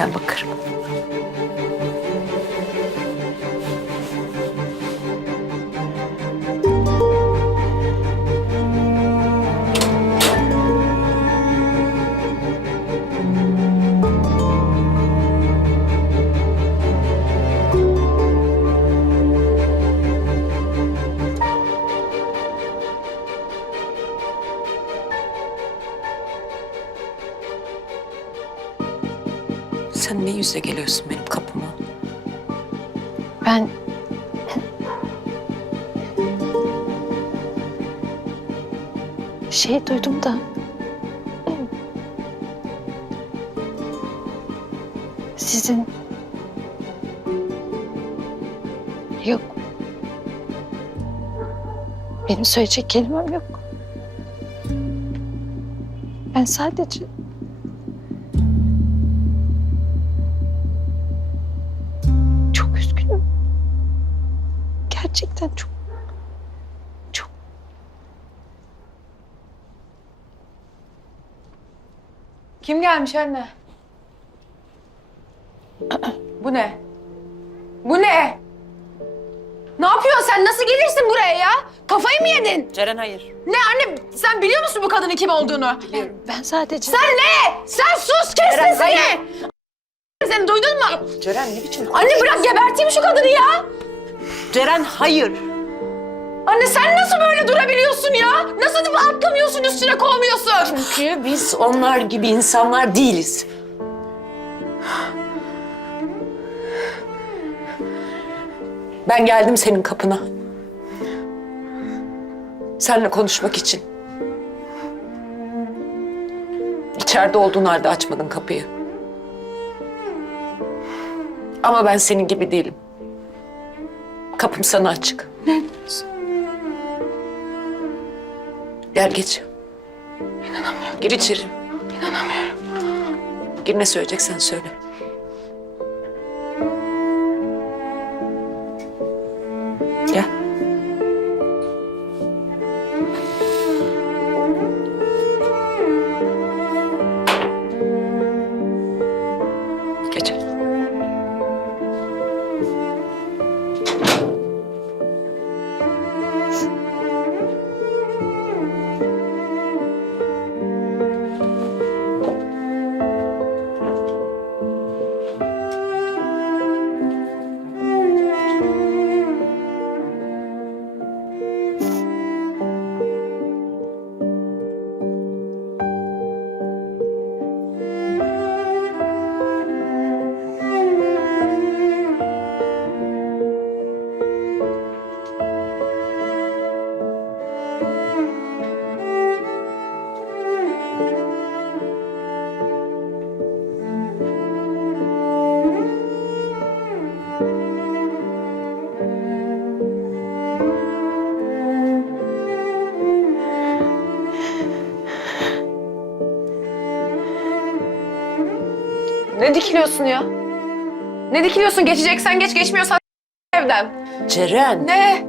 Ben bakarım. Sen ne yüzle geliyorsun benim kapıma? Ben... Şey duydum da... Sizin... Yok. Benim söyleyecek kelimem yok. Ben sadece... Gerçekten çok çok Kim gelmiş anne? Bu ne? Bu ne? Ne yapıyorsun sen? Nasıl gelirsin buraya ya? Kafayı mı yedin? Ceren hayır. Ne anne? Sen biliyor musun bu kadının kim olduğunu? ben sadece Sen ne? Sen sus kes Ceren, sesini. hayır. Sen duydun mu? Ceren ne biçim? Anne bırak geberteyim şu kadını ya. Ceren hayır. Anne sen nasıl böyle durabiliyorsun ya? Nasıl atlamıyorsun üstüne kovmuyorsun? Çünkü biz onlar gibi insanlar değiliz. Ben geldim senin kapına. Seninle konuşmak için. İçeride olduğun halde açmadın kapıyı. Ama ben senin gibi değilim. Kapım sana açık. ne? Gel geç. Gir içeri. Gir ne söyleyeceksen söyle. Ne dikiliyorsun ya? Ne dikiliyorsun? Geçeceksen geç, geçmiyorsan evden. Ceren. Ne?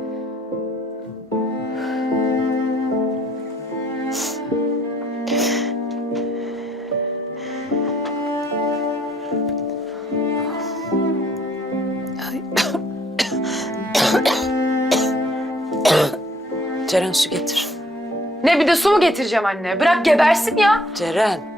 Ceren su getir. Ne bir de su mu getireceğim anne? Bırak gebersin ya. Ceren.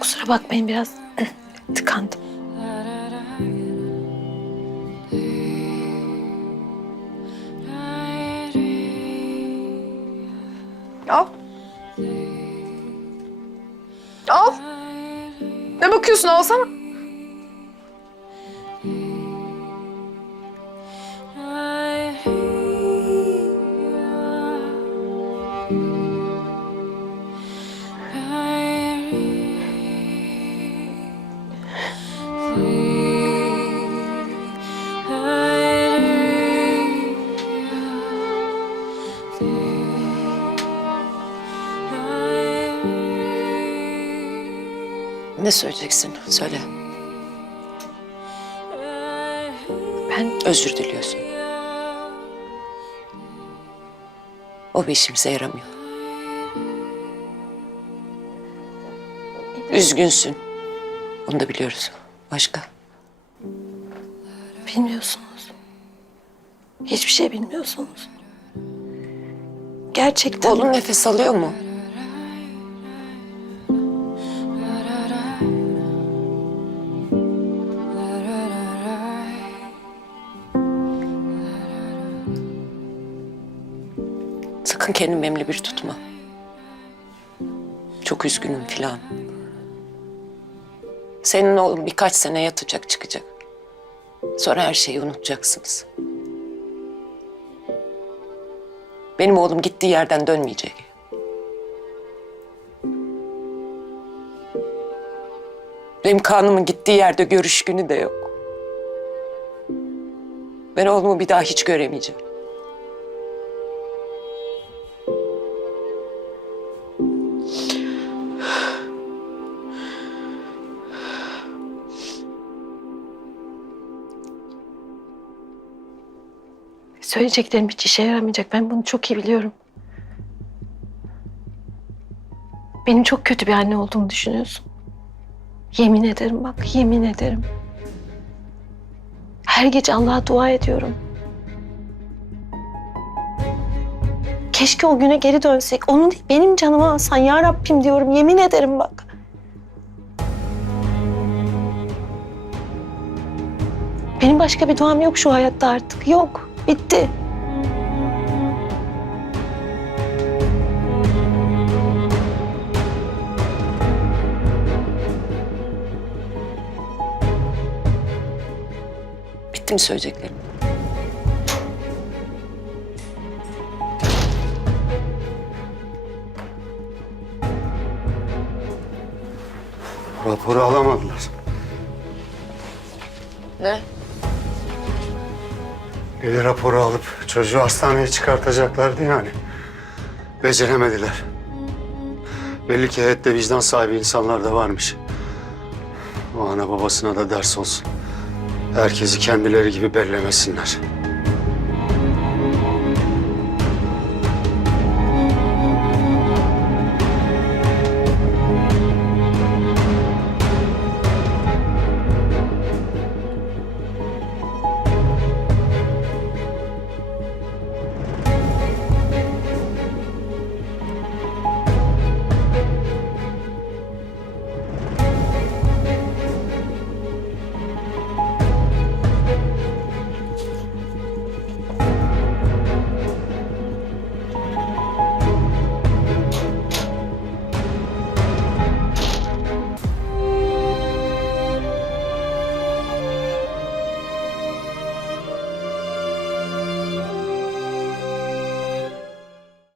Kusura bakmayın biraz tıkandım. Al. Al. Ne bakıyorsun alsana. I Ne söyleyeceksin? Söyle. Ben Özür diliyorsun. O bir işimize yaramıyor. Üzgünsün. Onu da biliyoruz. Başka? bilmiyorsunuz. Hiçbir şey bilmiyorsunuz. Gerçekten. Oğlum nefes alıyor mu? Sakın kendini memli bir tutma. Çok üzgünüm filan. Senin oğlun birkaç sene yatacak çıkacak. Sonra her şeyi unutacaksınız. Benim oğlum gittiği yerden dönmeyecek. Benim kanımın gittiği yerde görüş günü de yok. Ben oğlumu bir daha hiç göremeyeceğim. Söyleyeceklerim hiç işe yaramayacak. Ben bunu çok iyi biliyorum. Benim çok kötü bir anne olduğumu düşünüyorsun. Yemin ederim bak, yemin ederim. Her gece Allah'a dua ediyorum. Keşke o güne geri dönsek. Onu değil, benim canımı alsan ya Rabbim diyorum. Yemin ederim bak. Benim başka bir duam yok şu hayatta artık. Yok. Bitti. Bitti mi söyleyeceklerim? Raporu alamadılar. Ne? Deli raporu alıp çocuğu hastaneye çıkartacaklardı yani. Beceremediler. Belli ki heyette vicdan sahibi insanlar da varmış. O ana babasına da ders olsun. Herkesi kendileri gibi bellemesinler.